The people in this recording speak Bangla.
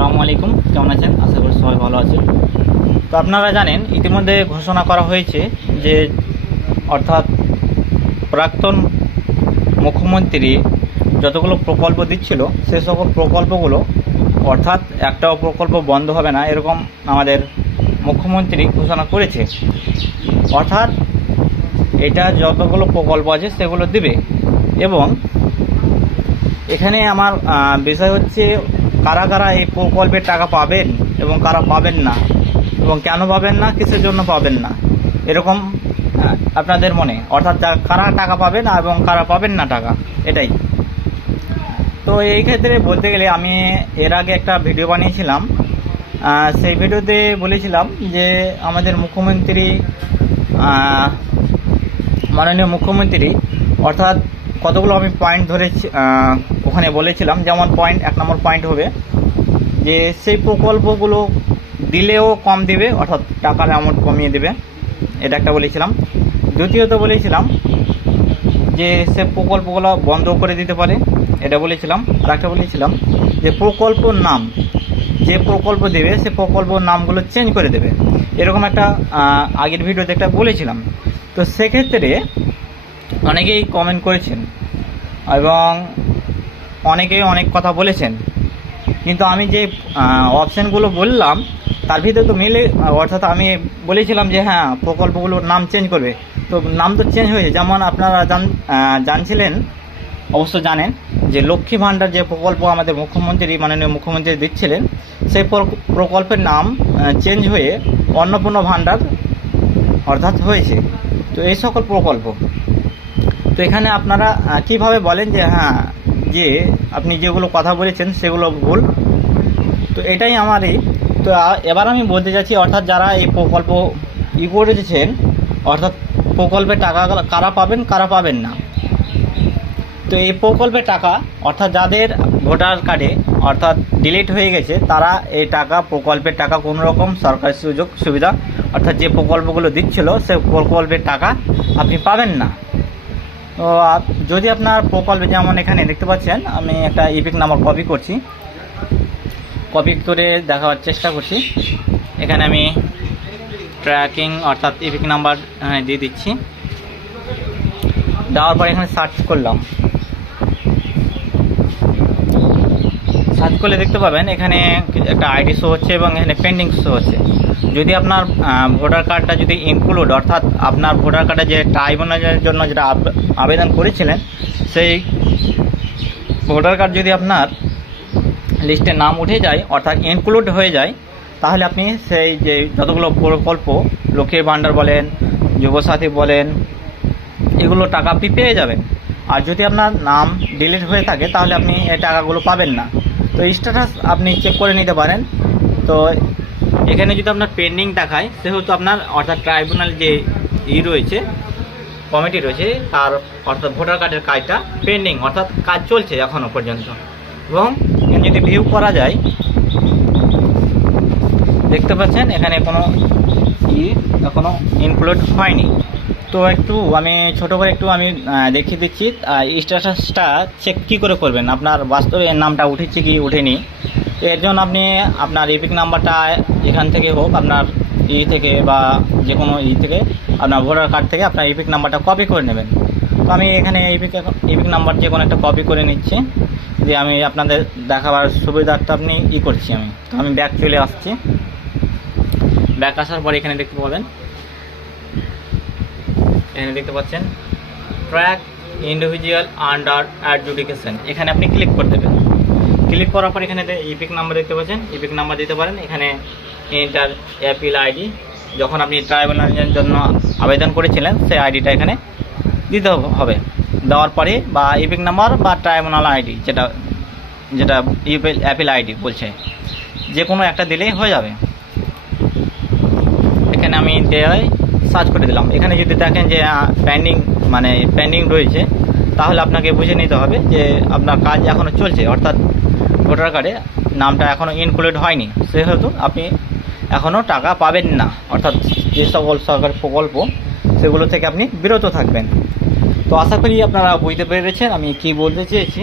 আসসালামু আলাইকুম, কেমন আছেন? আশা করি সবাই ভালো আছেন। তো আপনারা জানেন ইতিমধ্যে ঘোষণা করা হয়েছে যে অর্থাৎ প্রাক্তন মুখ্যমন্ত্রী যতগুলো প্রকল্প দিচ্ছিল সে সকল প্রকল্পগুলো অর্থাৎ একটাও প্রকল্প বন্ধ হবে না, এরকম আমাদের মুখ্যমন্ত্রী ঘোষণা করেছে। অর্থাৎ এটা যতগুলো প্রকল্প আছে সেগুলো দিবে। এবং এখানে আমার বিষয় হচ্ছে কারা কারা এই প্রকল্পের টাকা পাবেন এবং কারা পাবেন না, এবং কেন পাবেন না, কিসের জন্য পাবেন না, এরকম আপনাদের মনে অর্থাৎ কারা টাকা পাবেন এবং কারা পাবেন না টাকা, এটাই। তো এই ক্ষেত্রে বলতে গেলে আমি এর আগে একটা ভিডিও বানিয়েছিলাম। সেই ভিডিওতে বলেছিলাম যে আমাদের মুখ্যমন্ত্রী মাননীয় মুখ্যমন্ত্রী অর্থাৎ কতগুলো আমি পয়েন্ট ধরে ওখানে বলেছিলাম। যেমন এক নম্বর পয়েন্ট হবে যে সেই প্রকল্পগুলো দিলেও কম দিবে, অর্থাৎ টাকার অ্যামাউন্ট কমিয়ে দেবে, এটা একটা বলেছিলাম। দ্বিতীয়ত বলেছিলাম যে সে প্রকল্পগুলো বন্ধ করে দিতে পারে, এটা বলেছিলাম। আর একটা বলেছিলাম যে প্রকল্পর নাম, যে প্রকল্প দেবে সে প্রকল্পর নামগুলো চেঞ্জ করে দেবে, এরকম একটা আগের ভিডিওতে একটা বলেছিলাম। তো সেক্ষেত্রে অনেকেই কমেন্ট করেছেন এবং অনেকেই অনেক কথা বলেছেন, কিন্তু আমি যে অপশানগুলো বললাম তার ভিতরে তো মিলে, অর্থাৎ আমি বলেছিলাম যে হ্যাঁ প্রকল্পগুলোর নাম চেঞ্জ করবে, তো নাম তো চেঞ্জ হয়েছে। যেমন আপনারা জানছিলেন, অবশ্য জানেন যে লক্ষ্মী ভাণ্ডার যে প্রকল্প আমাদের মুখ্যমন্ত্রী মাননীয় মুখ্যমন্ত্রী দিচ্ছিলেন, সেই প্রকল্পের নাম চেঞ্জ হয়ে অন্নপূর্ণা ভাণ্ডার অর্থাৎ হয়েছে। তো এই সকল প্রকল্প, তো এখানে আপনারা কিভাবে বলেন যে হ্যাঁ যে আপনি যেগুলো কথা বলেছেন সেগুলো ভুল, তো এটাই আমারই। তো এবার আমি বলতে চাচ্ছি অর্থাৎ যারা এই প্রকল্প করেছেন অর্থাৎ প্রকল্পের টাকা কারা পাবেন কারা পাবেন না। তো এই প্রকল্পের টাকা অর্থাৎ যাদের ভোটার কার্ডে অর্থাৎ ডিলিট হয়ে গেছে তারা এই টাকা প্রকল্পের টাকা কোনো রকম সরকারি সুযোগ সুবিধা অর্থাৎ যে প্রকল্পগুলো দিচ্ছিল সে প্রকল্পের টাকা আপনি পাবেন না। তো যদি আপনার প্রকল্পে, যেমন এখানে দেখতে পাচ্ছেন আমি একটা ইপিক নাম্বার কপি করছি, কপি করে দেখাবার চেষ্টা করছি। এখানে আমি ট্র্যাকিং অর্থাৎ ইপিক নাম্বার দিয়ে দিচ্ছি, দেওয়ার পর এখানে সার্চ করলাম। সার্চ করলে দেখতে পাবেন এখানে একটা আইডি শো হচ্ছে এবং এখানে পেন্ডিং শো হচ্ছে। যদি আপনার ভোটার কার্ডটা যদি ইনক্লুড অর্থাৎ আপনার ভোটার কার্ডে যে ট্রাইব্যুনালের জন্য যেটা আবেদন করেছিলেন সেই ভোটার কার্ড যদি আপনার লিস্টে নাম উঠে যায় অর্থাৎ ইনক্লুড হয়ে যায়, তাহলে আপনি সেই যে যতগুলো প্রকল্প লক্ষ্মীর ভাণ্ডার বলেন, যুবসাথী বলেন, এগুলো টাকা আপনি পেয়ে যাবেন। আর যদি আপনার নাম ডিলিট হয়ে থাকে তাহলে আপনি এই টাকাগুলো পাবেন না। তো স্ট্যাটাস আপনি চেক করে নিতে পারেন। তো এখানে যদি আপনার পেন্ডিং দেখায় সেহেতু আপনার অর্থাৎ ট্রাইব্যুনাল যে রয়েছে, কমিটি রয়েছে, তার অর্থাৎ ভোটার কার্ডের কাজটা পেন্ডিং অর্থাৎ কাজ চলছে এখনও পর্যন্ত। এবং যদি ভিউ করা যায় দেখতে পাচ্ছেন এখানে কোনো এখনও ইনক্লুড হয়নি। তো একটু আমি ছোটো করে একটু আমি দেখিয়ে দিচ্ছি স্ট্যাটাসটা চেক কী করে করবেন, আপনার বাস্তবে এর নামটা উঠেছে কি উঠেনি। এর জন্য আপনি আপনার ইপিক নাম্বারটা এখান থেকে হোক, আপনার থেকে বা যে কোনো থেকে আপনার ভোটার কার্ড থেকে আপনার ইপিক নাম্বারটা কপি করে নেবেন। তো আমি এখানে ইপিক নাম্বার যে কোনো একটা কপি করে নিচ্ছি, যে আমি আপনাদের দেখাবার সুবিধার্থে আপনি করছি আমি। তো আমি ব্যাক চলে আসছি, ব্যাক আসার পর এখানে দেখতে পাবেন, এখানে দেখতে পাচ্ছেন ট্র্যাক ইন্ডিভিজুয়াল আন্ডার অ্যাডজুডিকেশন, এখানে আপনি ক্লিক করে দেবেন। ক্লিক করার পর এখানে ইপিক নাম্বার দেখতে পাচ্ছেন, ইপিক নাম্বার দিতে পারেন। এখানে এন্টার অ্যাপিল আইডি, যখন আপনি ট্রাইব্যুনালের জন্য আবেদন করেছিলেন সেই আইডিটা এখানে দিতে হবে। দেওয়ার পরে বা ইপিক নাম্বার বা ট্রাইব্যুনাল আইডি যেটা অ্যাপিল আইডি বলছে, যে কোনো একটা দিলেই হয়ে যাবে। এখানে আমি দেয় সার্চ করে দিলাম। এখানে যদি দেখেন যে পেন্ডিং রয়েছে, তাহলে আপনাকে বুঝে নিতে হবে যে আপনার কাজ এখনও চলছে, অর্থাৎ ভোটার কার্ডে নামটা এখনও ইনক্লুড হয়নি, সেহেতু আপনি এখনও টাকা পাবেন না। অর্থাৎ যে সকল সরকারি প্রকল্প সেগুলো থেকে আপনি বিরত থাকবেন। তো আশা করি আপনারা বুঝতে পেরেছেন আমি কি বলতে চেয়েছি।